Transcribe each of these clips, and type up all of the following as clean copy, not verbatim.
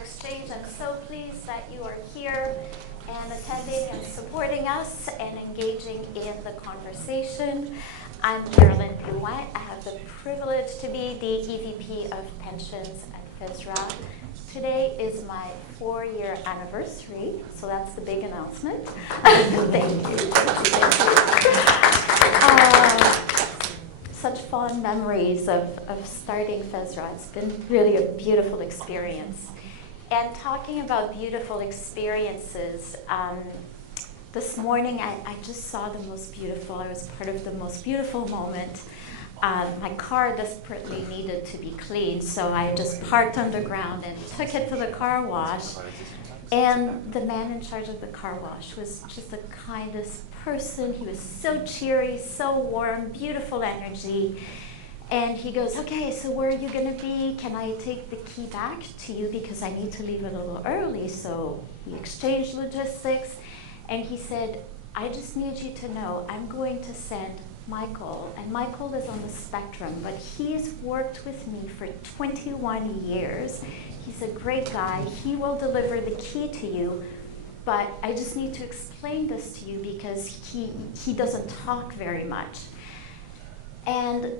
Exchange. I'm so pleased that you are here and attending and supporting us and engaging in the conversation. I'm Carolyn Blouin. I have the privilege to be the EVP of Pensions at FSRA. Today is my 4-year anniversary, so that's the big announcement. Thank you. Such fond memories of starting FSRA. It's been really a beautiful experience. And talking about beautiful experiences, this morning I just saw the most beautiful, I was part of the most beautiful moment. My car desperately needed to be cleaned, so I just parked underground and took it to the car wash. And the man in charge of the car wash was just the kindest person. He was so cheery, so warm, beautiful energy. And he goes, okay, so where are you gonna be? Can I take the key back to you because I need to leave it a little early? So we exchanged logistics. And he said, I just need you to know I'm going to send Michael, and Michael is on the spectrum, but he's worked with me for 21 years. He's a great guy. He will deliver the key to you, but I just need to explain this to you because he doesn't talk very much. And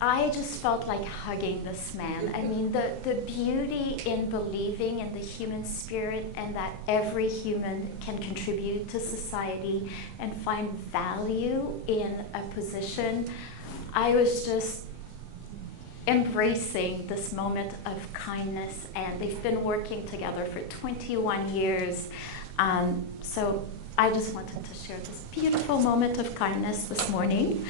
I just felt like hugging this man. I mean, the beauty in believing in the human spirit and that every human can contribute to society and find value in a position. I was just embracing this moment of kindness, and they've been working together for 21 years. So I just wanted to share this beautiful moment of kindness this morning.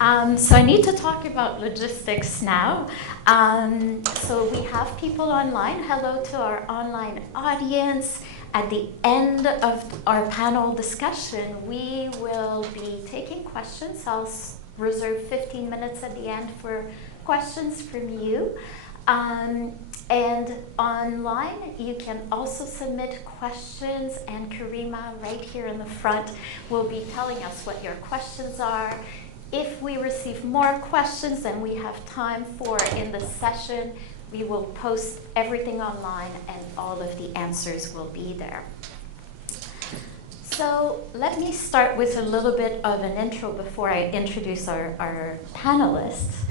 So I need to talk about logistics now. So we have people online. Hello to our online audience. At the end of our panel discussion, we will be taking questions. I'll reserve 15 minutes at the end for questions from you. And online, you can also submit questions, and Karima, right here in the front, will be telling us what your questions are. If we receive more questions than we have time for in the session, we will post everything online and all of the answers will be there. So let me start with a little bit of an intro before I introduce our panelists.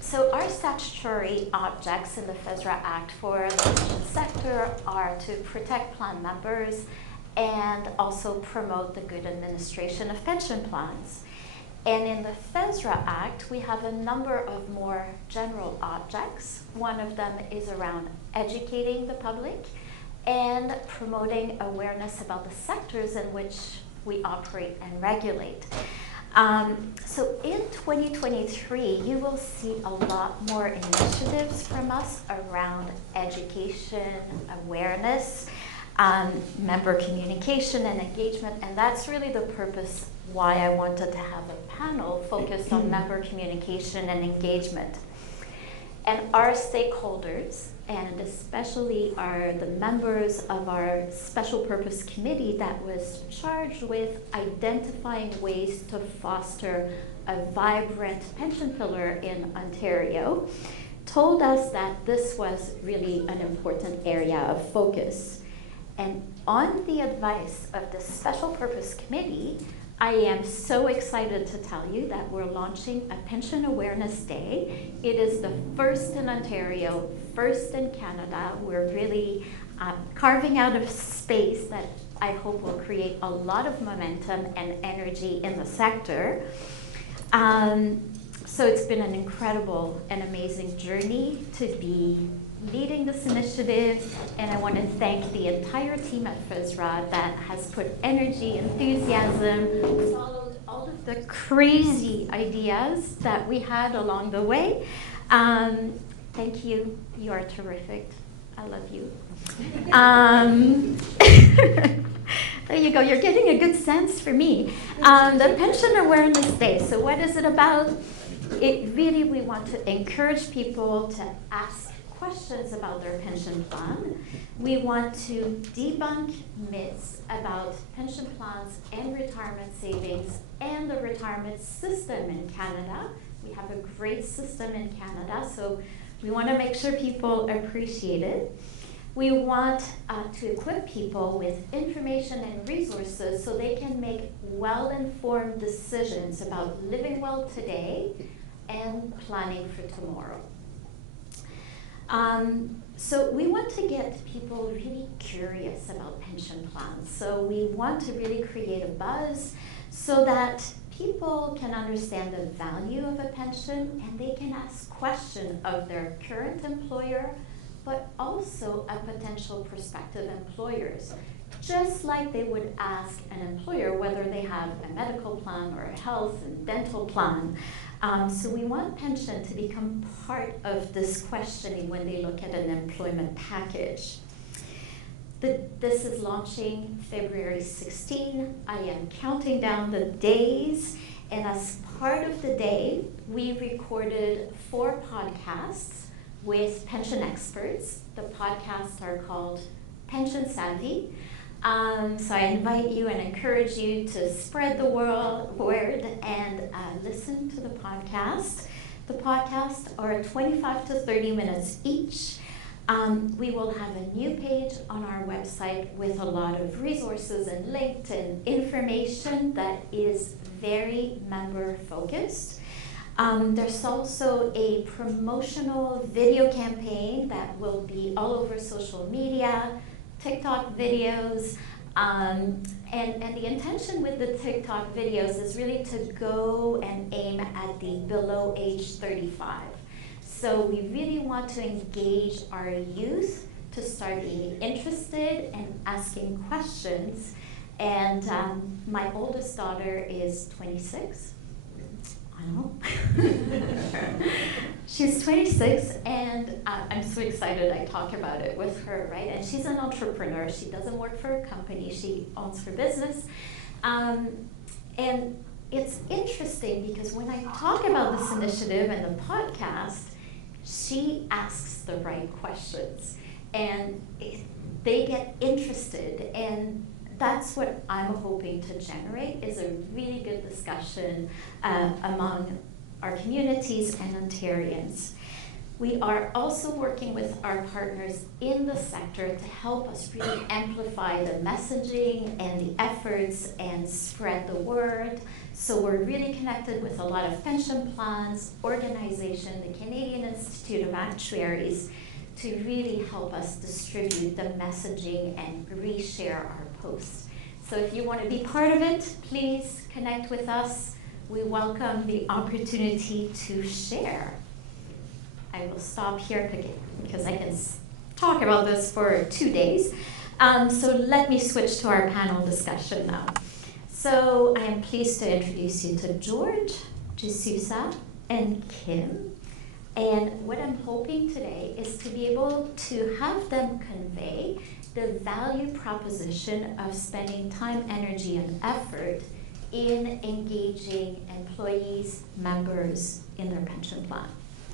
So our statutory objects in the FSRA Act for the pension sector are to protect plan members and also promote the good administration of pension plans. And in the FSRA Act, we have a number of more general objects. One of them is around educating the public and promoting awareness about the sectors in which we operate and regulate. So in 2023, you will see a lot more initiatives from us around education, awareness, member communication and engagement, and that's really the purpose why I wanted to have a panel focused on member communication and engagement. And our stakeholders, and especially the members of our special purpose committee that was charged with identifying ways to foster a vibrant pension pillar in Ontario, told us that this was really an important area of focus. And on the advice of the special purpose committee, I am so excited to tell you that we're launching a Pension Awareness Day. It is the first in Ontario, first in Canada. We're really carving out a space that I hope will create a lot of momentum and energy in the sector. So it's been an incredible and amazing journey to be leading this initiative, and I want to thank the entire team at FSRA that has put energy, enthusiasm, followed all of the crazy ideas that we had along the way. Thank you. You are terrific. I love you. There you go. You're getting a good sense for me. The Pension Awareness Day. So what is it about? We want to encourage people to ask questions about their pension plan. We want to debunk myths about pension plans and retirement savings and the retirement system in Canada. We have a great system in Canada, so We want to make sure people appreciate it. We want to equip people with information and resources so they can make well-informed decisions about living well today and planning for tomorrow. So we want to get people really curious about pension plans. So we want to really create a buzz so that people can understand the value of a pension and they can ask questions of their current employer, but also a potential prospective employers, just like they would ask an employer whether they have a medical plan or a health and dental plan. So we want pension to become part of this questioning when they look at an employment package. This is launching February 16. I am counting down the days, and as part of the day, we recorded 4 podcasts with pension experts. The podcasts are called Pension Savvy. So I invite you and encourage you to spread the word and listen to the podcast. The podcasts are 25 to 30 minutes each. We will have a new page on our website with a lot of resources and links and information that is very member focused. There's also a promotional video campaign that will be all over social media, TikTok videos, and the intention with the TikTok videos is really to go and aim at the below age 35. So we really want to engage our youth to start being interested and asking questions. And my oldest daughter is 26. I know. She's 26, and I'm so excited I talk about it with her, right? And she's an entrepreneur. She doesn't work for a company. She owns her business. And it's interesting because when I talk about this initiative and the podcast, she asks the right questions, and they get interested, and that's what I'm hoping to generate, is a really good discussion among our communities and Ontarians. We are also working with our partners in the sector to help us really amplify the messaging and the efforts and spread the word. So we're really connected with a lot of pension plans, organization, the Canadian Institute of Actuaries, to really help us distribute the messaging and reshare our posts. So if you want to be part of it, please connect with us. We welcome the opportunity to share. I will stop here because I can talk about this for 2 days. So let me switch to our panel discussion now. So I am pleased to introduce you to George, Jesusa, and Kim. And what I'm hoping today is to be able to have them convey the value proposition of spending time, energy, and effort in engaging employees, members in their pension plan,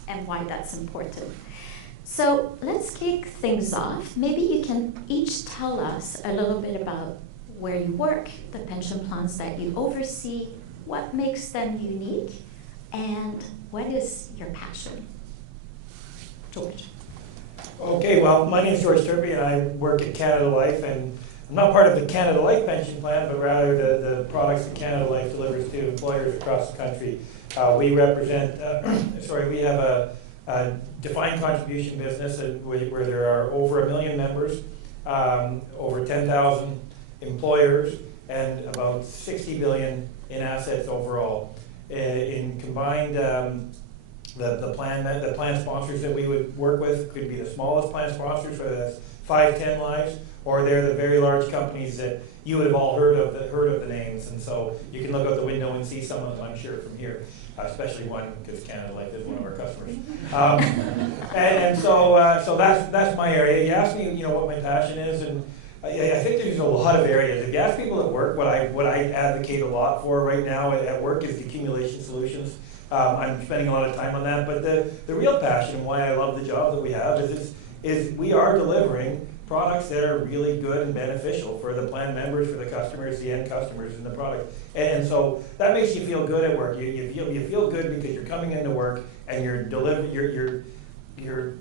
and why that's important. So let's kick things off. Maybe you can each tell us a little bit about where you work, the pension plans that you oversee, what makes them unique, and what is your passion? George. Okay, well, my name is George Turpey, and I work at Canada Life, and I'm not part of the Canada Life pension plan, but rather the products that Canada Life delivers to employers across the country. We represent, we have a defined contribution business where there are over 1 million members, over 10,000 employers, and about 60 billion in assets overall. In combined, the plan sponsors that we would work with could be the smallest plan sponsors, whether that's 5-10 lives, or they're the very large companies that you would have all heard of the names. And so you can look out the window and see some of them, I'm sure, from here, especially one, because Canada Life is one of our customers. So that's my area. You asked me, what my passion is, and I think there's a lot of areas. If you ask people at work, what I advocate a lot for right now at work is accumulation solutions. I'm spending a lot of time on that, but the real passion, why I love the job that we have, is we are delivering products that are really good and beneficial for the plan members, for the customers, the end customers in the product. And so that makes you feel good at work. You feel good because you're coming into work and you're you're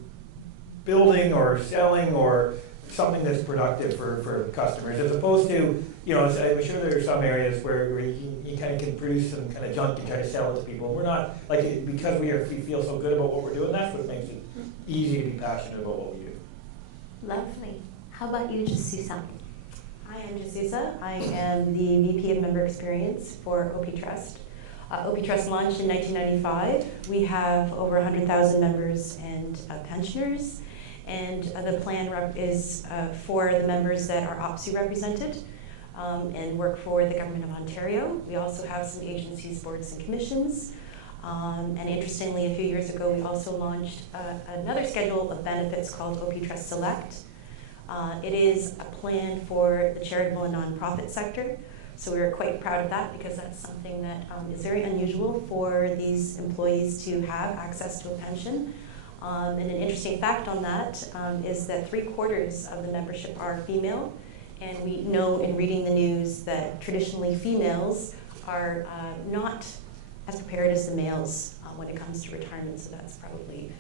building or selling or something that's productive for customers, as opposed to, I'm sure there are some areas where you kind of can produce some kind of junk and try to sell it to people. We're not, because we feel so good about what we're doing, that's what makes it easy to be passionate about what we do. Lovely. How about you, Jasusa? Hi, I'm Jasusa. I am the VP of Member Experience for OP Trust. OP Trust launched in 1995. We have over 100,000 members and pensioners. And the plan is for the members that are OPSI represented and work for the Government of Ontario. We also have some agencies, boards, and commissions. And interestingly, a few years ago, we also launched another schedule of benefits called OP Trust Select. It is a plan for the charitable and nonprofit sector. So we were quite proud of that because that's something that is very unusual for these employees to have access to a pension. And an interesting fact on that is that 3/4 of the membership are female. And we know in reading the news that traditionally females are not as prepared as the males when it comes to retirement. So that's probably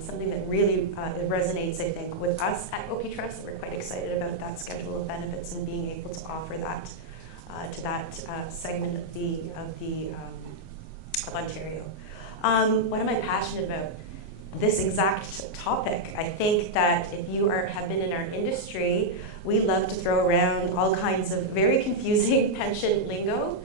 something that really resonates, I think, with us at OP Trust. We're quite excited about that schedule of benefits and being able to offer that to that segment of Ontario. What am I passionate about? This exact topic. I think that if you have been in our industry, we love to throw around all kinds of very confusing pension lingo.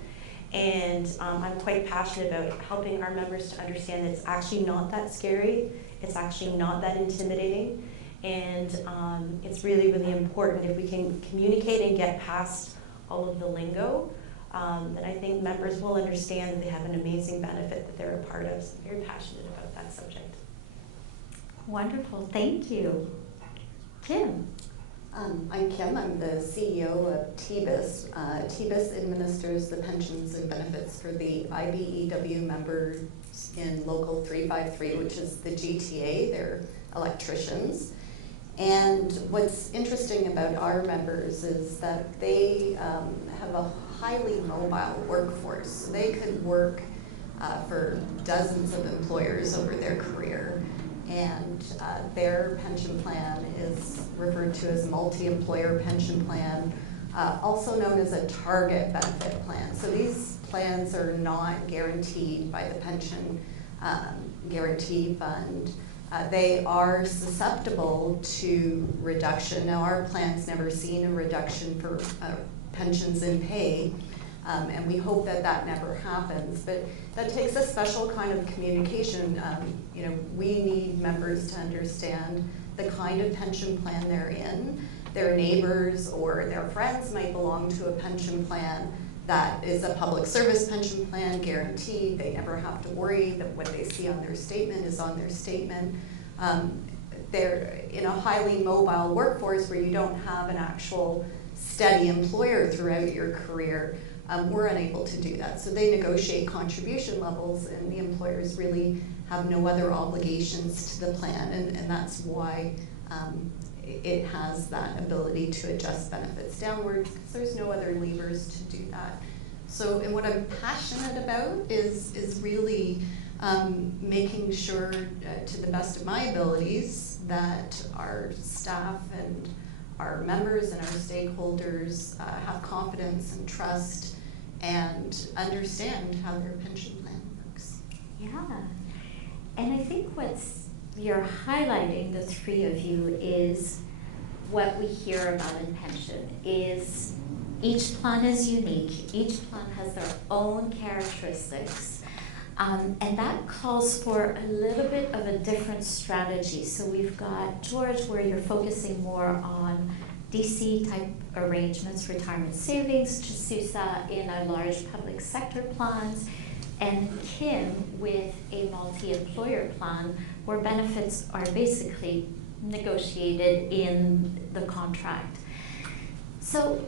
And I'm quite passionate about helping our members to understand that it's actually not that scary. It's actually not that intimidating. And it's really, really important if we can communicate and get past all of the lingo, that I think members will understand that they have an amazing benefit that they're a part of. So I'm very passionate about that subject. Wonderful, thank you. Kim? I'm Kim, I'm the CEO of TBIS. TBIS administers the pensions and benefits for the IBEW members in Local 353, which is the GTA, they're electricians. And what's interesting about our members is that they have a highly mobile workforce. So they could work for dozens of employers over their career. And their pension plan is referred to as multi-employer pension plan, also known as a target benefit plan. So these plans are not guaranteed by the pension guarantee fund. They are susceptible to reduction. Now our plan's never seen a reduction for pensions in pay, and we hope that that never happens, but that takes a special kind of communication. We need members to understand the kind of pension plan they're in. Their neighbors or their friends might belong to a pension plan that is a public service pension plan, guaranteed. They never have to worry that what they see on their statement is on their statement. They're in a highly mobile workforce where you don't have an actual steady employer throughout your career. We're unable to do that. So they negotiate contribution levels, and the employers really have no other obligations to the plan, and that's why it has that ability to adjust benefits downward, because there's no other levers to do that. So, and what I'm passionate about is really making sure, to the best of my abilities, that our staff and our members and our stakeholders have confidence and trust and understand how their pension plan works. Yeah, and I think you're highlighting, the three of you, is what we hear about in pension is each plan is unique, each plan has their own characteristics, and that calls for a little bit of a different strategy. So we've got George, where you're focusing more on DC type arrangements, retirement savings, Jasusa in a large public sector plans, and Kim with a multi-employer plan where benefits are basically negotiated in the contract. So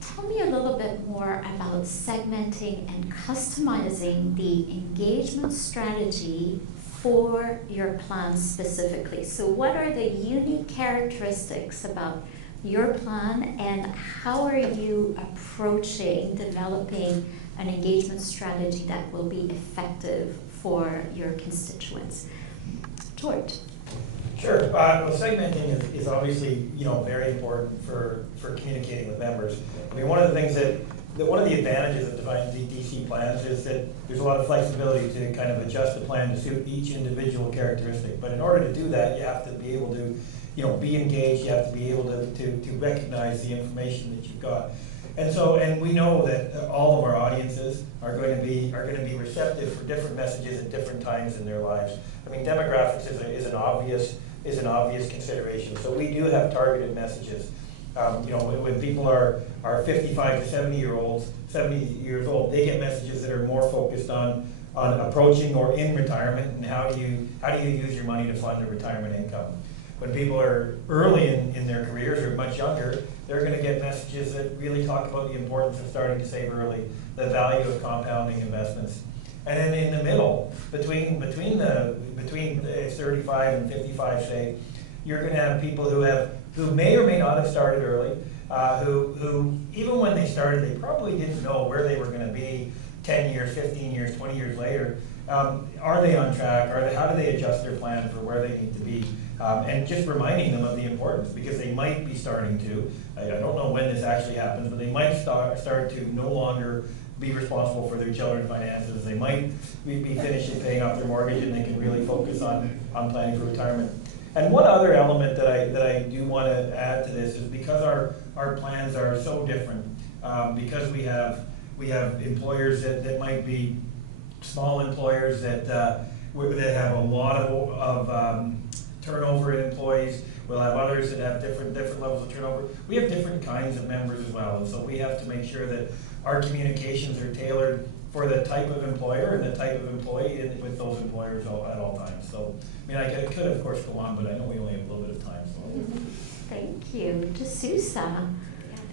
tell me a little bit more about segmenting and customizing the engagement strategy for your plan specifically. So what are the unique characteristics about your plan, and how are you approaching developing an engagement strategy that will be effective for your constituents? George. Sure. Well, segmenting is obviously, very important for communicating with members. I mean, one of the things one of the advantages of defined DC plans is that there's a lot of flexibility to kind of adjust the plan to suit each individual characteristic. But in order to do that, you have to be able to, be engaged. You have to be able to recognize the information that you've got. And we know that all of our audiences are going to be receptive for different messages at different times in their lives. I mean, demographics is an obvious consideration. So we do have targeted messages. When people are 55 to 70 years old, they get messages that are more focused on approaching or in retirement, and how do you use your money to fund a retirement income. When people are early in their careers or much younger, they're going to get messages that really talk about the importance of starting to save early, the value of compounding investments. And then in the middle, between 35 and 55, say, you're going to have people who may or may not have started early, who even when they started, they probably didn't know where they were going to be 10 years, 15 years, 20 years later. Are they on track? How do they adjust their plan for where they need to be? And just reminding them of the importance, because they might be starting to, I don't know when this actually happens, but they might start to no longer be responsible for their children's finances. They might be finishing paying off their mortgage, and they can really focus on planning for retirement. And one other element that I do want to add to this is, because our plans are so different, because we have employers that might be small employers that have a lot of turnover in employees. We'll have others that have different levels of turnover. We have different kinds of members as well, and so we have to make sure that our communications are tailored for the type of employer and the type of employee with those employers at all times. So, I mean, I could of course go on, but I know we only have a little bit of time. So. Thank you. D'Souza.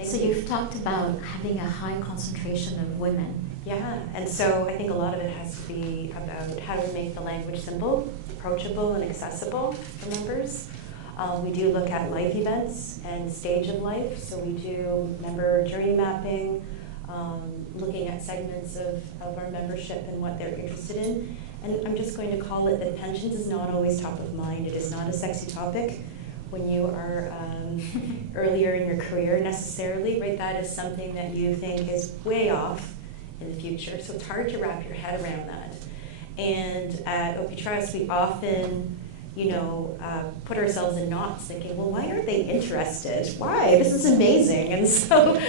So you've talked about having a high concentration of women. Yeah, and so I think a lot of it has to be about how to make the language simple, approachable, and accessible for members. We do look at life events and stage of life, so we do member journey mapping, looking at segments of our membership and what they're interested in. And I'm just going to call it that pensions is not always top of mind. It is not a sexy topic when you are earlier in your career necessarily, right? That is something that you think is way off in the future, so it's hard to wrap your head around that. And at OP Trust, we often, put ourselves in knots thinking, well, why aren't they interested? Why? This is amazing. And so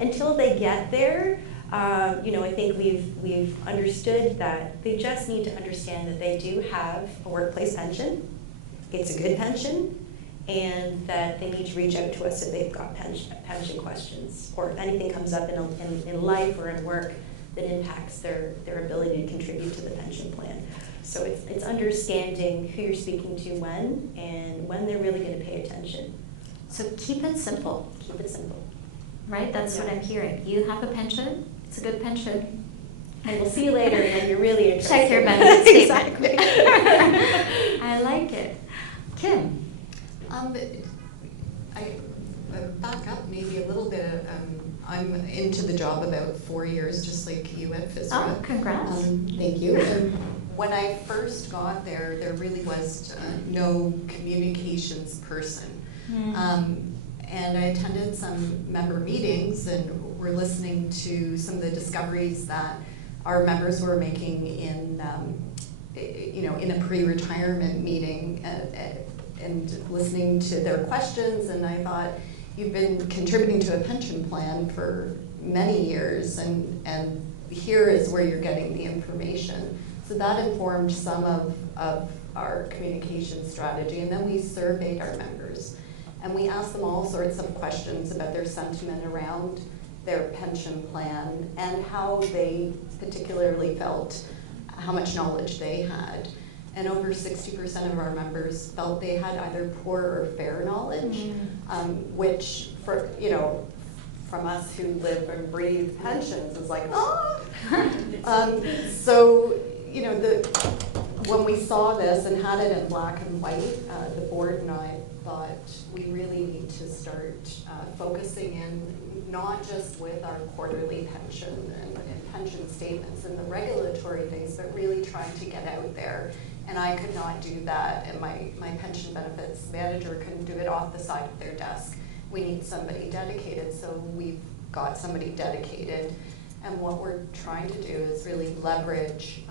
until they get there, I think we've understood that they just need to understand that they do have a workplace pension. It's a good pension, and that they need to reach out to us if they've got pension questions, or if anything comes up in life or in work that impacts their ability to contribute to the pension plan. So it's understanding who you're speaking to when, and when they're really going to pay attention. So keep it simple. Keep it simple. Right? That's what I'm hearing. You have a pension. It's a good pension. And we'll see you later when you're really interested. Check your benefit statement. Exactly. I like it. Kim. I back up maybe a little bit. I'm into the job about 4 years, just like you at FISRA. Oh, congrats. Thank you. And when I first got there, there really was no communications person. And I attended some member meetings, and were listening to some of the discoveries that our members were making in a pre-retirement meeting, and listening to their questions. And I thought, you've been contributing to a pension plan for many years, and here is where you're getting the information. So that informed some of our communication strategy. And then we surveyed our members, and we asked them all sorts of questions about their sentiment around their pension plan, and how they particularly felt, how much knowledge they had. And over 60% of our members felt they had either poor or fair knowledge, which from us who live and breathe pensions is like, oh. So when we saw this and had it in black and white, the board and I thought we really need to start focusing in, not just with our quarterly pension and pension statements and the regulatory things, but really trying to get out there And I could not do that, and my pension benefits manager couldn't do it off the side of their desk. We need somebody dedicated, so we've got somebody dedicated. And what we're trying to do is really leverage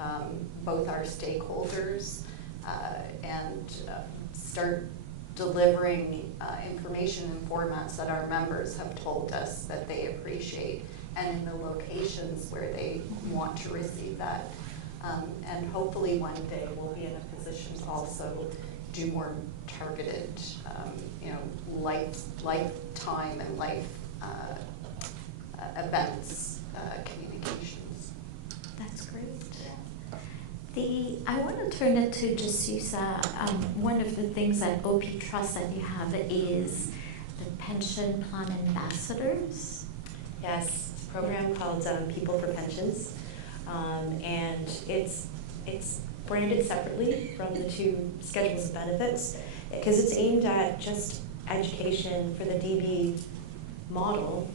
both our stakeholders and start delivering information in formats that our members have told us that they appreciate, and in the locations where they want to receive that. And hopefully one day we'll be in a position to also do more targeted, lifetime and life events, communications. That's great. I want to turn it to Jesusa. One of the things at OP Trust that you have is the pension plan ambassadors. Yes, it's a program called People for Pensions, and it's branded separately from the two schedules of benefits because it's aimed at just education for the DB model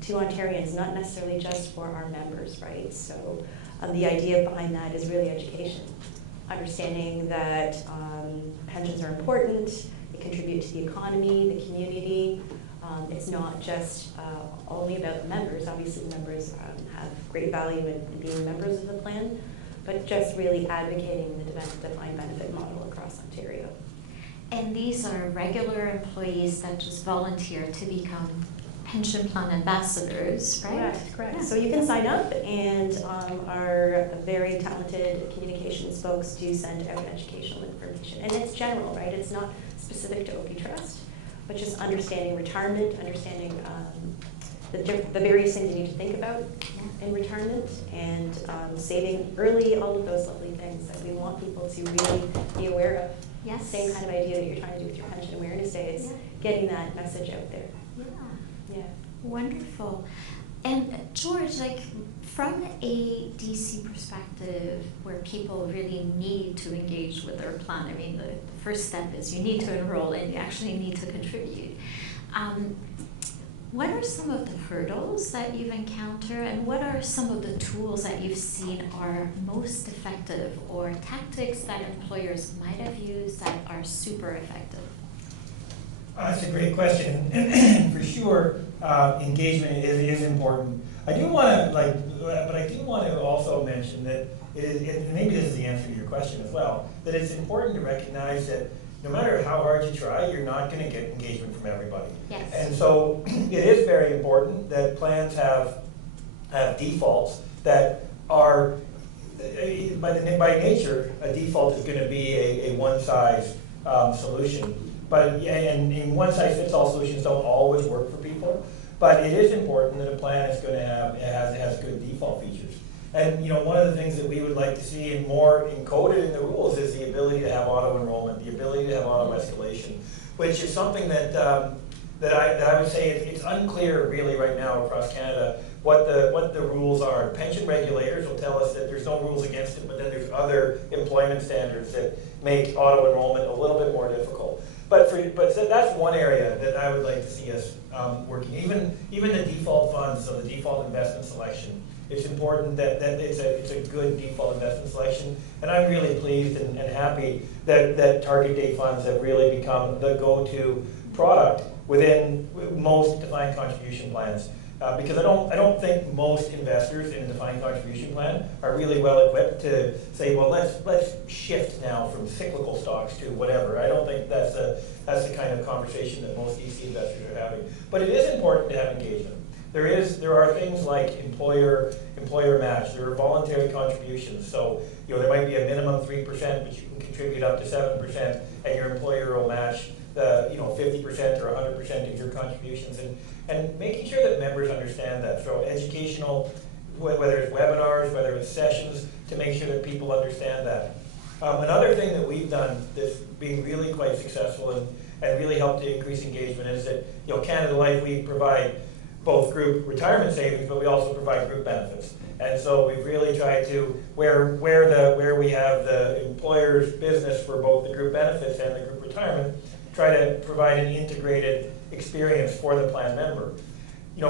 to Ontarians, not necessarily just for our members, right? So the idea behind that is really education, understanding that pensions are important, they contribute to the economy, the community. It's not just only about the members. Obviously, the members have great value in being members of the plan, but just really advocating the defined benefit model across Ontario. And these are regular employees that just volunteer to become pension plan ambassadors, right? Correct. Yeah. So you can sign up, and our very talented communications folks do send out educational information. And it's general, right? It's not specific to OP Trust, but just understanding retirement, understanding the various things you need to think about in retirement, and saving early, all of those lovely things that we want people to really be aware of. Yes. Same kind of idea that you're trying to do with your Pension Awareness Day is getting that message out there. Yeah. Yeah. Wonderful. And George, like from a DC perspective where people really need to engage with their plan, I mean, the first step is you need to enroll and you actually need to contribute. What are some of the hurdles that you've encountered, and what are some of the tools that you've seen are most effective, or tactics that employers might have used that are super effective? That's a great question. For sure, engagement is important. I do want to also mention that it is, and maybe this is the answer to your question as well, that it's important to recognize that no matter how hard you try, you're not going to get engagement from everybody. Yes. And so it is very important that plans have defaults that are, by nature, a default is going to be a one-size solution. But and one-size-fits-all solutions don't always work for people. But it is important that a plan is going to has good default features. And one of the things that we would like to see and more encoded in the rules is the ability to have auto enrollment, the ability to have auto escalation, which is something that I would say it's unclear really right now across Canada what the rules are. Pension regulators will tell us that there's no rules against it, but then there's other employment standards that make auto enrollment a little bit more difficult. But that's one area that I would like to see us working. Even the default funds, so the default investment selection. It's important that it's a good default investment selection, and I'm really pleased and happy that target date funds have really become the go-to product within most defined contribution plans. Because I don't think most investors in a defined contribution plan are really well equipped to say, well, let's shift now from cyclical stocks to whatever. I don't think that's the kind of conversation that most DC investors are having. But it is important to have engagement. There are things like employer match. There are voluntary contributions. So there might be a minimum 3%, but you can contribute up to 7%, and your employer will match the 50% or 100% of your contributions, and making sure that members understand that. So educational, whether it's webinars, whether it's sessions, to make sure that people understand that. Another thing that we've done that's been really quite successful and really helped to increase engagement is that Canada Life, we provide both group retirement savings, but we also provide group benefits. And so we've really tried to, where we have the employer's business for both the group benefits and the group retirement, try to provide an integrated experience for the plan member.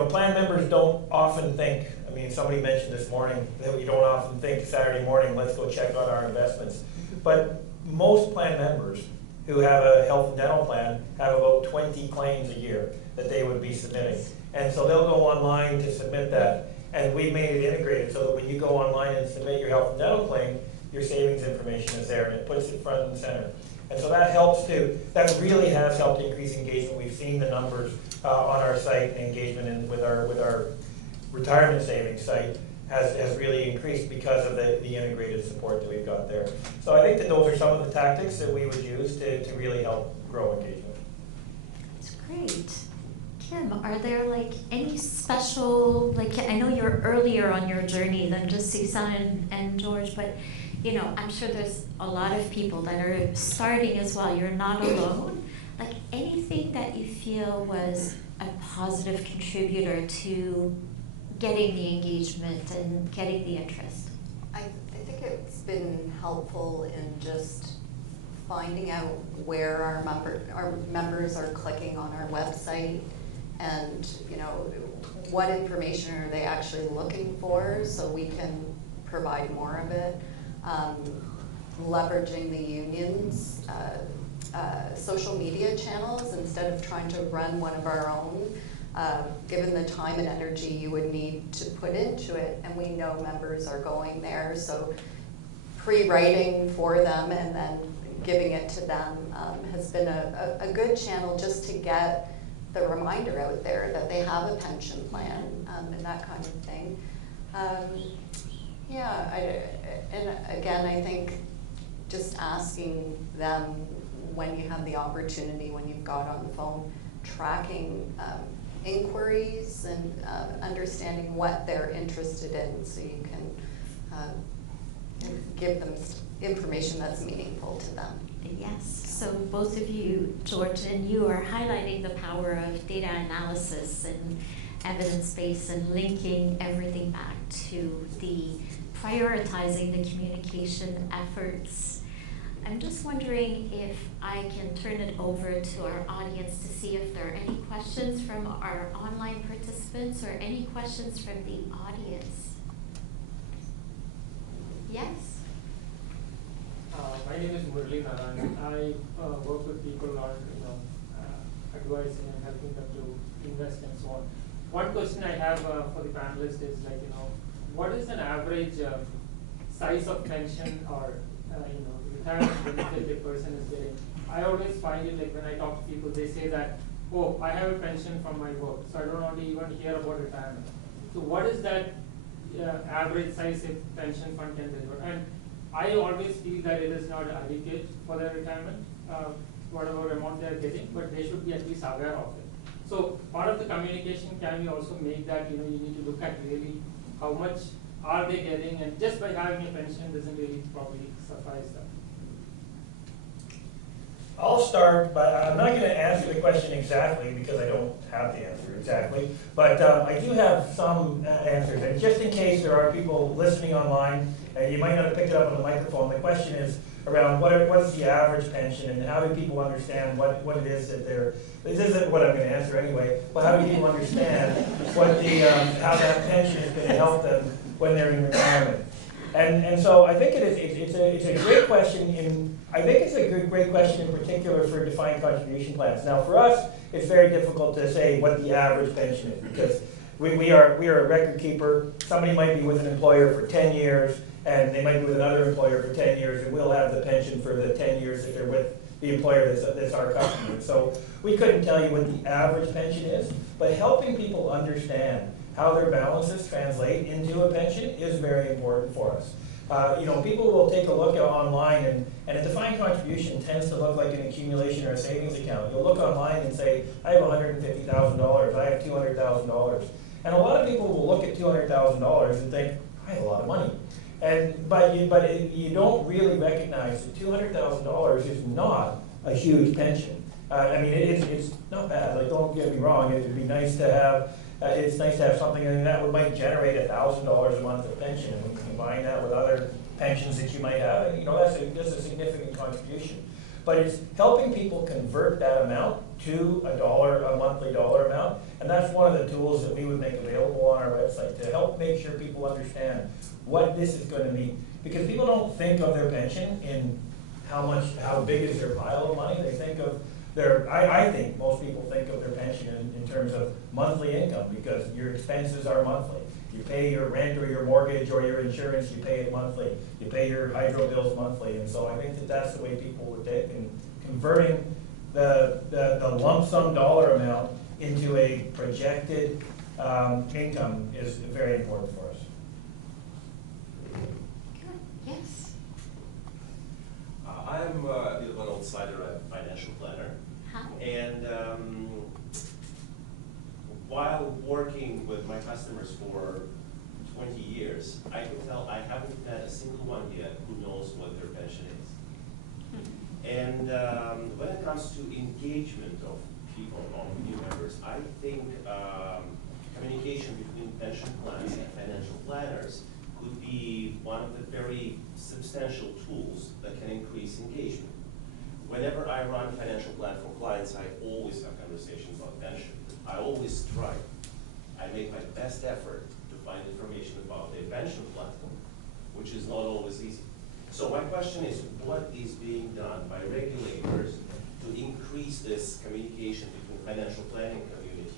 Plan members don't often think, somebody mentioned this morning that we don't often think Saturday morning, let's go check out our investments. but most plan members who have a health and dental plan have about 20 claims a year that they would be submitting. And so they'll go online to submit that. And we made it integrated so that when you go online and submit your health and dental claim, your savings information is there and it puts it front and center. And so that helps too. That really has helped increase engagement. We've seen the numbers on our site, engagement with our retirement savings site has really increased because of the integrated support that we've got there. So I think that those are some of the tactics that we would use to really help grow engagement. That's great. Kim, are there like any special, like I know you're earlier on your journey than just Susan and George, but you know, I'm sure there's a lot of people that are starting as well. You're not alone. Like anything that you feel was a positive contributor to getting the engagement and getting the interest? I think it's been helpful in just finding out where our members are clicking on our website, and you know, what information are they actually looking for, so we can provide more of it. Leveraging the union's social media channels instead of trying to run one of our own, given the time and energy you would need to put into it, and we know members are going there, so pre-writing for them and then giving it to them has been a good channel just to get the reminder out there that they have a pension plan and that kind of thing. Yeah, and again, I think just asking them when you have the opportunity, when you've got on the phone, tracking inquiries and understanding what they're interested in, so you can give them information that's meaningful to them. Yes, so both of you, George and you, are highlighting the power of data analysis and evidence-based and linking everything back to the prioritizing the communication efforts. I'm just wondering if I can turn it over to our audience to see if there are any questions from our online participants or any questions from the audience. Yes? My name is Murli Naran. I work with people on advising and helping them to invest and so on. One question I have for the panelists is what is an average size of pension or retirement benefit a person is getting? I always find it like when I talk to people, they say that, oh, I have a pension from my work, so I don't want to even hear about retirement. So what is that average size a pension fund can deliver? And I always feel that it is not adequate for their retirement, whatever amount they are getting, but they should be at least aware of it. So part of the communication, can we also make that you need to look at really how much are they getting, and just by having a pension doesn't really probably suffice them. I'll start, but I'm not going to answer the question exactly because I don't have the answer exactly, but I do have some answers. And just in case there are people listening online, you might not have picked it up on the microphone, the question is around what's the average pension and how do people understand what it is that they're, this isn't what I'm going to answer anyway, but how do people understand what the, how that pension is going to help them when they're in retirement? And so I think it's a great question. I think it's a great question in particular for defined contribution plans. Now for us, it's very difficult to say what the average pension is because we are a record keeper. Somebody might be with an employer for 10 years and they might be with another employer for 10 years and we'll have the pension for the 10 years that they're with the employer that's our customer. So we couldn't tell you what the average pension is, but helping people understand how their balances translate into a pension is very important for us. People will take a look online, and a defined contribution tends to look like an accumulation or a savings account. You'll look online and say, I have $150,000, I have $200,000. And a lot of people will look at $200,000 and think, I have a lot of money. But you don't really recognize that $200,000 is not a huge pension. It's not bad. Like, don't get me wrong. It would be nice to have. It's nice to have something that might generate $1,000 a month of pension, and when you combine that with other pensions that you might have, that's a significant contribution. But it's helping people convert that amount to a monthly dollar amount, and that's one of the tools that we would make available on our website to help make sure people understand what this is going to mean. Because people don't think of their pension in how big is their pile of money. They think of I think most people think of their pension in terms of monthly income, because your expenses are monthly. You pay your rent or your mortgage or your insurance, you pay it monthly. You pay your hydro bills monthly. And so I think that that's the way people would think. And converting the lump sum dollar amount into a projected income is very important for us. Good. Yes. I'm a bit of an outsider, I'm a financial planner. Hi. And while working with my customers for 20 years, I can tell I haven't met a single one yet who knows what their pension is. And when it comes to engagement of people, of new members, I think communication between pension plans and financial planners could be one of the very substantial tools that can increase engagement. Whenever I run financial plan for clients, I always have conversations about pension. I always try. I make my best effort to find information about their pension plan, which is not always easy. So my question is, what is being done by regulators to increase this communication between financial planning community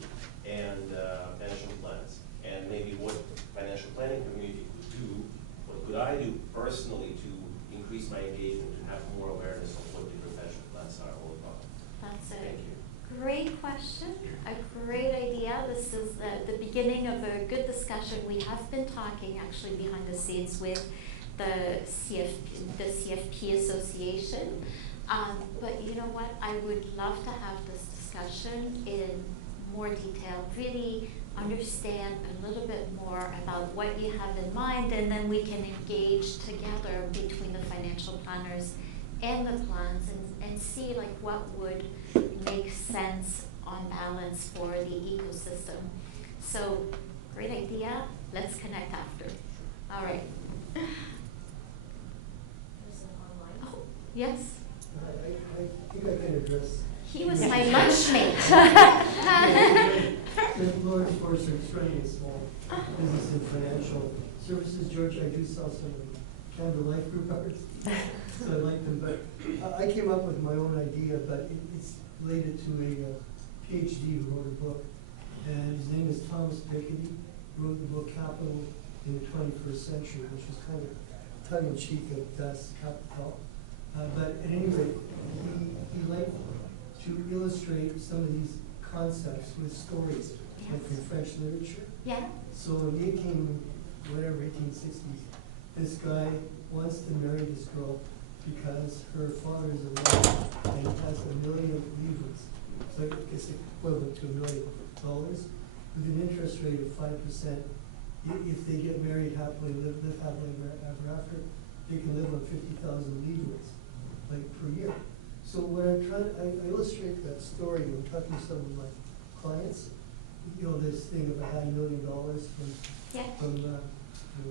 and pension plans? And maybe what financial planning community could do, what could I do personally to increase my engagement, to have more awareness of what different pension plans are all about? That's Thank you. great question, a great idea. This is the beginning of a good discussion. We have been talking actually behind the scenes with the CFP Association. But you know what? I would love to have this discussion in more detail, really understand a little bit more about what you have in mind, and then we can engage together between the financial planners and the plans and see like what would make sense on balance for the ecosystem. So, great idea. Let's connect after. All right. Oh, yes. I think I can address. He was my lunchmate. Lawrence Forsberg's running a small business in financial services. George, I do sell some of the Canada Life Group cards, so I like them. But I came up with my own idea, but it's related to a PhD who wrote a book, and his name is Thomas Piketty. He wrote the book Capital in the 21st Century, which was kind of tongue-in-cheek of Das Kapital. But at any rate, he liked to illustrate some of these concepts with stories, like in French literature. Yeah. So in the 1860s, this guy wants to marry this girl because her father is a lawyer and has $1 million livres. So I guess equivalent to $1 million with an interest rate of 5%. If they get married happily, live happily ever after, they can live on 50,000 livres, like per year. So what I'm trying to, I illustrate that story when talking to some of my clients. You know, this thing of I had $1 million from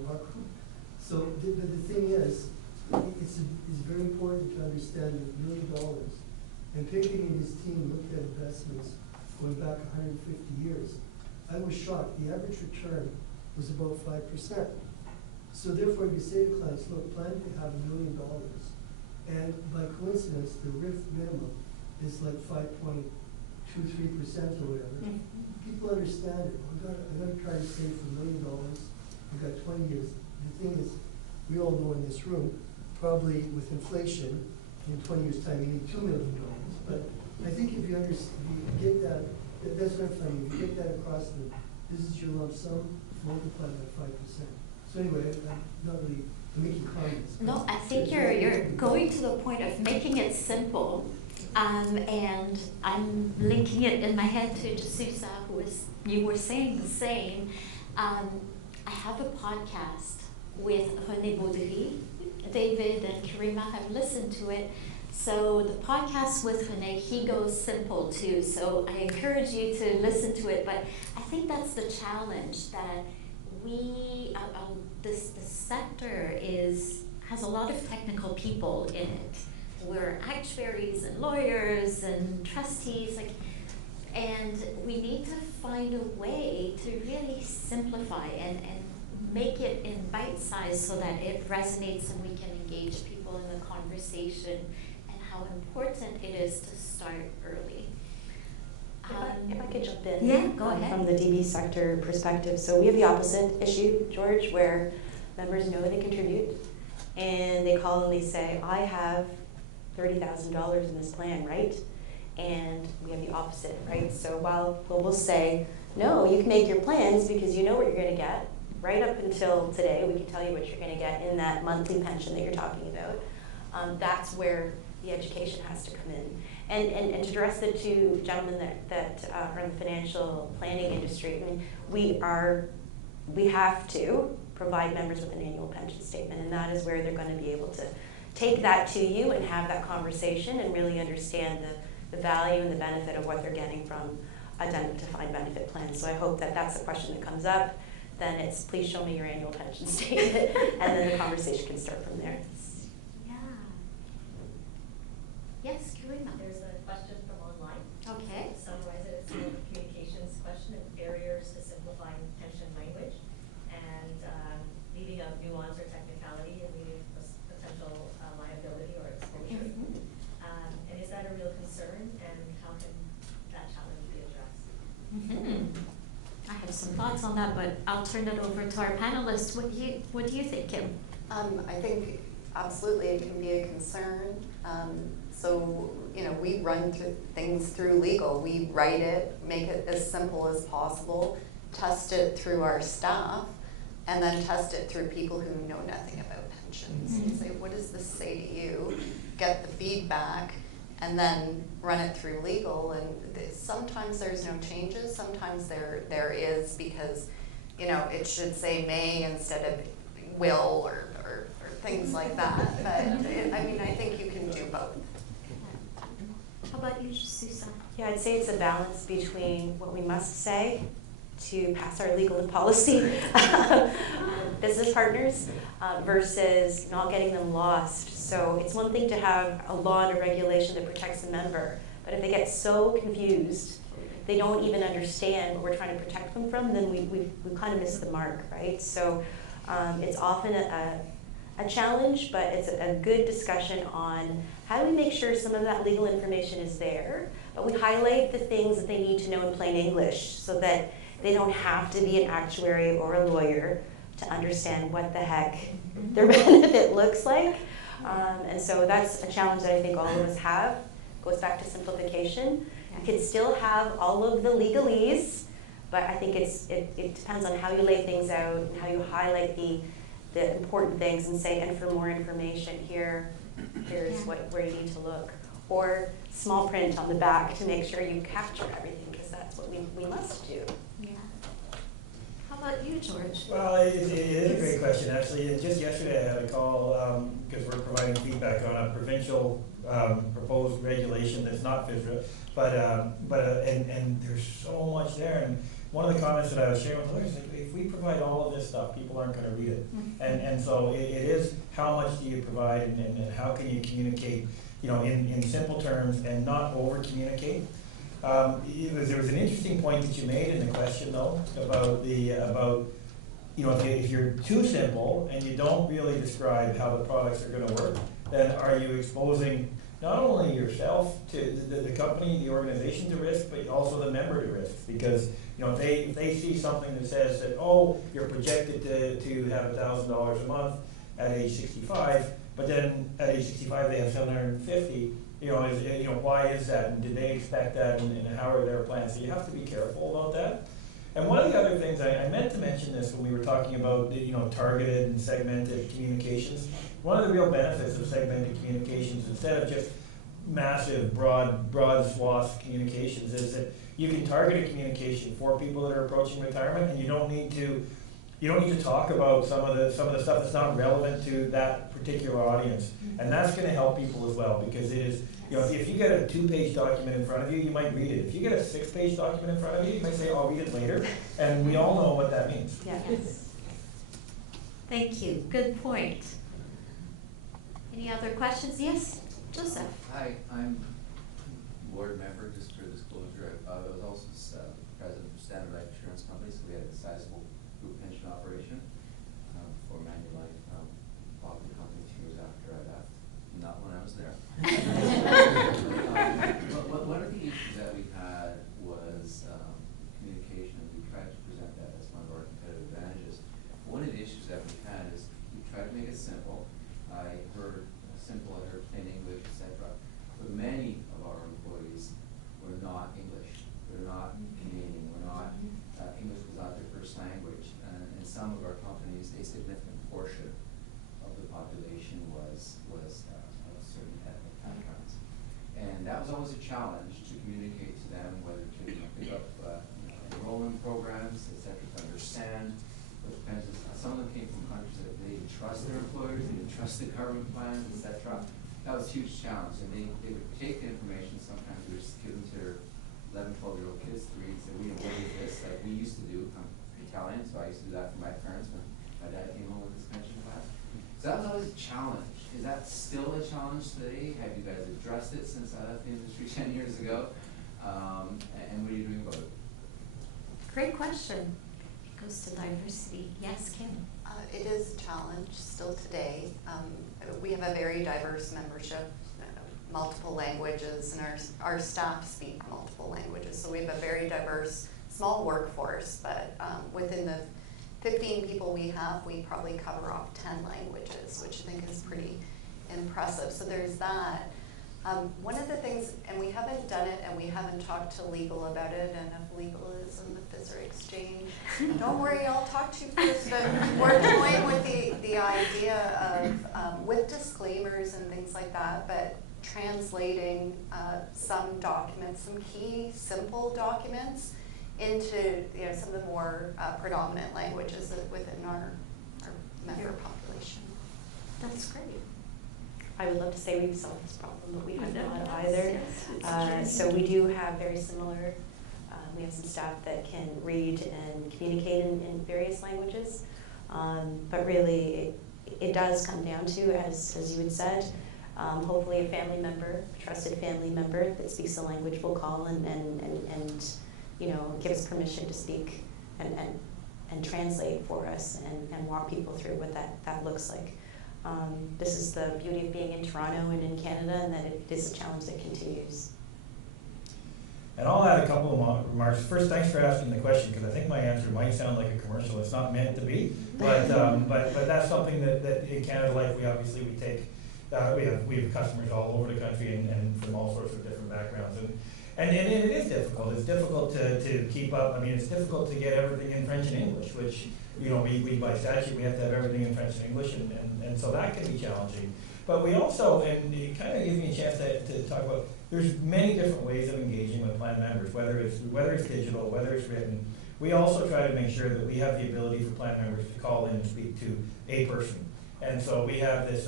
our group. So but the thing is, it's very important to understand that $1 million, and Piketty and his team looked at investments going back 150 years. I was shocked. The average return was about 5%. So therefore, you say to clients, look, plan to have $1 million. And by coincidence, the RIF minimum is like 5.23% or whatever. Mm-hmm. People understand it. I got to try to save for $1 million. I've got 20 years. The thing is, we all know in this room, probably with inflation, in 20 years' time, you need $2 million. But I think if you get that, that's what I'm finding. If you get that across this is your lump sum, multiply by 5%. So anyway, I'm not really making comments. No, I think you're going to the point of making it simple, and I'm linking it in my head to D'Souza, you were saying the same. I have a podcast with René Baudry. David and Karima have listened to it. So the podcast with René, he goes simple too. So I encourage you to listen to it. But I think that's the challenge, that this sector has a lot of technical people in it. We're actuaries and lawyers and trustees, and we need to find a way to really simplify and make it in bite size so that it resonates and we can engage people comfortable in the conversation and how important it is to start early. If I could jump in. Yeah, go ahead. From the DB sector perspective. So we have the opposite issue, George, where members know they contribute and they call and they say, I have $30,000 in this plan, right? And we have the opposite, right? So while we'll say, no, you can make your plans because you know what you're going to get. Right up until today, we can tell you what you're going to get in that monthly pension that you're talking about. That's where the education has to come in. And to address the two gentlemen that are in the financial planning industry, I mean, we have to provide members with an annual pension statement, and that is where they're going to be able to take that to you and have that conversation and really understand the value and the benefit of what they're getting from a defined benefit plan. So I hope that that's the question that comes up. Then it's, please show me your annual pension statement, and then the conversation can start from there. Yeah. Yes, Karima. There's a question from online. Okay. To summarize it, it's a communications question of barriers to simplifying pension language and leaving out nuance or technicality and leaving potential liability or exposure. And is that a real concern, and how can that challenge be addressed? I have some thoughts on that, but I'll turn it over to our panelists. What do you think, Kim? I think absolutely it can be a concern. So, you know, we run things through legal. We write it, make it as simple as possible, test it through our staff, and then test it through people who know nothing about pensions. And say, what does this say to you? Get the feedback, and then run it through legal. And sometimes there's no changes, sometimes there is, because, you know, it should say may instead of will, or things like that. But I mean, I think you can do both. How about you, Susan? Yeah, I'd say it's a balance between what we must say to pass our legal and policy business partners versus not getting them lost. So it's one thing to have a law and a regulation that protects the member, but if they get so confused, they don't even understand what we're trying to protect them from, then we kind of miss the mark, right? So it's often a challenge, but it's a good discussion on how do we make sure some of that legal information is there, but we highlight the things that they need to know in plain English so that they don't have to be an actuary or a lawyer to understand what the heck their benefit looks like. And so that's a challenge that I think all of us have. Goes back to simplification. You can still have all of the legalese, but I think it depends on how you lay things out and how you highlight the important things and say, and for more information, here's where you need to look. Or small print on the back to make sure you capture everything, because that's what we must do. Yeah. How about you, George? Well, it is a great question, actually. And just yesterday I had a call, because we're providing feedback on a provincial proposed regulation that's not FSRA, and there's so much there. And one of the comments that I was sharing with the lawyers is like, if we provide all of this stuff, people aren't going to read it. And so it is, how much do you provide, and how can you communicate, you know, in simple terms and not over communicate. There was an interesting point that you made in the question, though, about you know, if you're too simple and you don't really describe how the products are going to work, then are you exposing not only yourself to the company, the organization to risk, but also the member to risk? Because, you know, if they see something that says that, oh, you're projected to have $1,000 a month at age 65, but then at age 65 they have 750. You know, why is that? And did they expect that? And how are their plans? So you have to be careful about that. And one of the other things, I meant to mention this when we were talking about, you know, targeted and segmented communications. One of the real benefits of segmented communications, instead of just massive, broad swath communications, is that you can target a communication for people that are approaching retirement, and you don't need to talk about some of the stuff that's not relevant to that particular audience. And that's going to help people as well, because it is, you know, if you get a 2-page document in front of you, you might read it. If you get a 6-page document in front of you, you might say, I'll read it later. And we all know what that means. Yeah. Yes. Thank you. Good point. Any other questions? Yes, Joseph. Hi, I'm board member, just for disclosure. I was also president of Standard Life Insurance Company, so we had a sizable group pension operation for Manulife. Bought the company 2 years after I left. a significant portion of the population was of certain ethnic backgrounds. And that was always a challenge to communicate to them, whether to pick up enrollment programs, et cetera, to understand what depends. Some of them came from countries that they didn't trust their employers, they didn't trust the government plans, et cetera. That was a huge challenge, and they would take the information, sometimes they would just give them to their 11, 12-year-old kids to read and say, what is this? Like we used to do. I'm Italian, so I used to do that for my parents when my dad came home with his pension class. So that was always a challenge. Is that still a challenge today? Have you guys addressed it since I left the industry 10 years ago? And what are you doing about it? Great question. It goes to diversity. Yes, Kim? It is a challenge still today. We have a very diverse membership, multiple languages, and our staff speak multiple languages. So we have a very diverse, small workforce, but within the 15 people we have, we probably cover off 10 languages, which I think is pretty impressive. So there's that. One of the things, and we haven't done it, and we haven't talked to legal about it, and if legal is in the FSRA exchange, don't worry, I'll talk to you first, but we're toying with the idea of, with disclaimers and things like that, but translating some documents, some key, simple documents, into some of the more predominant languages within our member population. That's great. I would love to say we've solved this problem, but we have not Yes, either. yes, it's true. So we do have very similar, we have some staff that can read and communicate in various languages. But really, it does come down to, as you had said, hopefully a family member, a trusted family member that speaks the language will call and give us permission to speak and translate for us and walk people through what that looks like. This is the beauty of being in Toronto and in Canada, and that it is a challenge that continues. And I'll add a couple of remarks. First, thanks for asking the question, because I think my answer might sound like a commercial. It's not meant to be, but that's something that in Canada Life we take. We have customers all over the country and from all sorts of different backgrounds, and it is difficult. It's difficult to keep up. I mean, it's difficult to get everything in French and English, which we by statute we have to have everything in French and English, and so that can be challenging. But we also, and it kind of gives me a chance to talk about, there's many different ways of engaging with plan members, whether it's digital, whether it's written. We also try to make sure that we have the ability for plan members to call in and speak to a person. And so we have this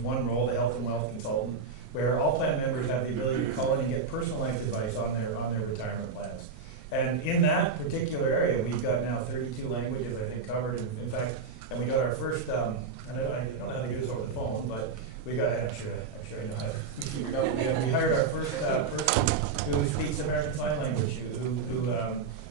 one role, the health and wealth consultant, where all plan members have the ability to call in and get personalized advice on their retirement plans. And in that particular area, we've got now 32 languages, I think, covered. In fact, and we got our first, I don't know how to do this over the phone, but we got, I'm sure I know how to. We hired our first person who speaks American Sign Language, who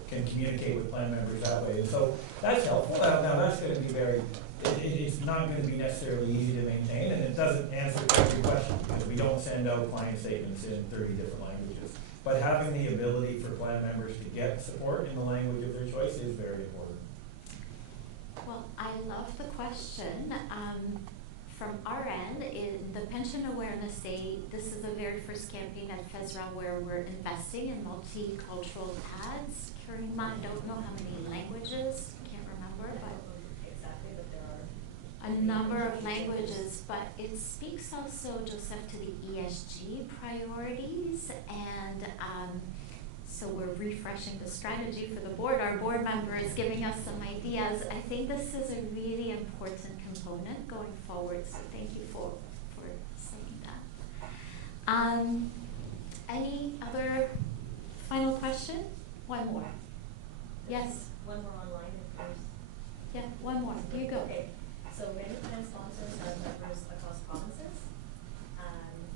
can communicate with plan members that way. And so that's helpful. Now that's going to be it's not going to be necessarily easy to maintain, and it doesn't answer every question, because we don't send out client statements in 30 different languages. But having the ability for plan members to get support in the language of their choice is very important. Well, I love the question. From our end, in the Pension Awareness Day, this is the very first campaign at FSRA where we're investing in multicultural ads. Karima, I don't know how many languages, can't remember, but Exactly, but there are a number of languages, but it speaks also, Joseph, to the ESG priorities, and so we're refreshing the strategy for the board. Our board member is giving us some ideas. I think this is a really important component going forward, so thank you for saying that. Any other final question? One more. Yes? one more online, if there's. Yeah, one more. You go. Okay, so many plan sponsors have members across provinces,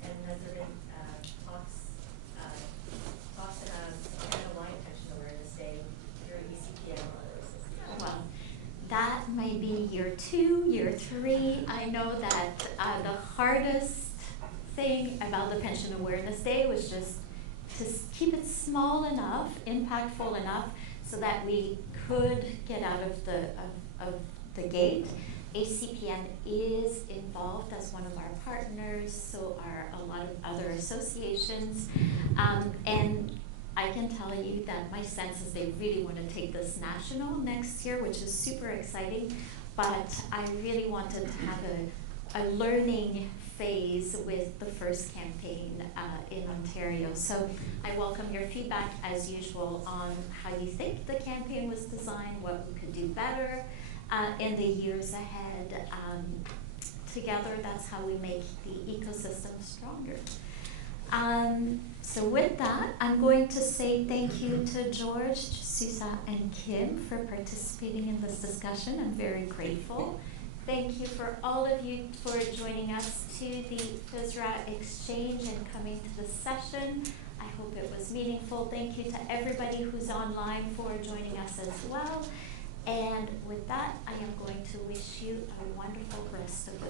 and has there been talks to have Canada-wide Pension Awareness Day through ECPM or others? Well, that might be year 2, year 3. I know that the hardest thing about the Pension Awareness Day was just to keep it small enough, impactful enough, so that we could get out of the gate. ACPN is involved as one of our partners, so are a lot of other associations. And I can tell you that my sense is they really want to take this national next year, which is super exciting. but I really wanted to have a learning phase with the first campaign in Ontario. So I welcome your feedback as usual on how you think the campaign was designed, what we could do better in the years ahead. Together, that's how we make the ecosystem stronger. So with that, I'm going to say thank you to George, Susa, and Kim for participating in this discussion. I'm very grateful. Thank you for all of you for joining us to the FSRA Exchange and coming to the session. I hope it was meaningful. Thank you to everybody who's online for joining us as well. And with that, I am going to wish you a wonderful rest of the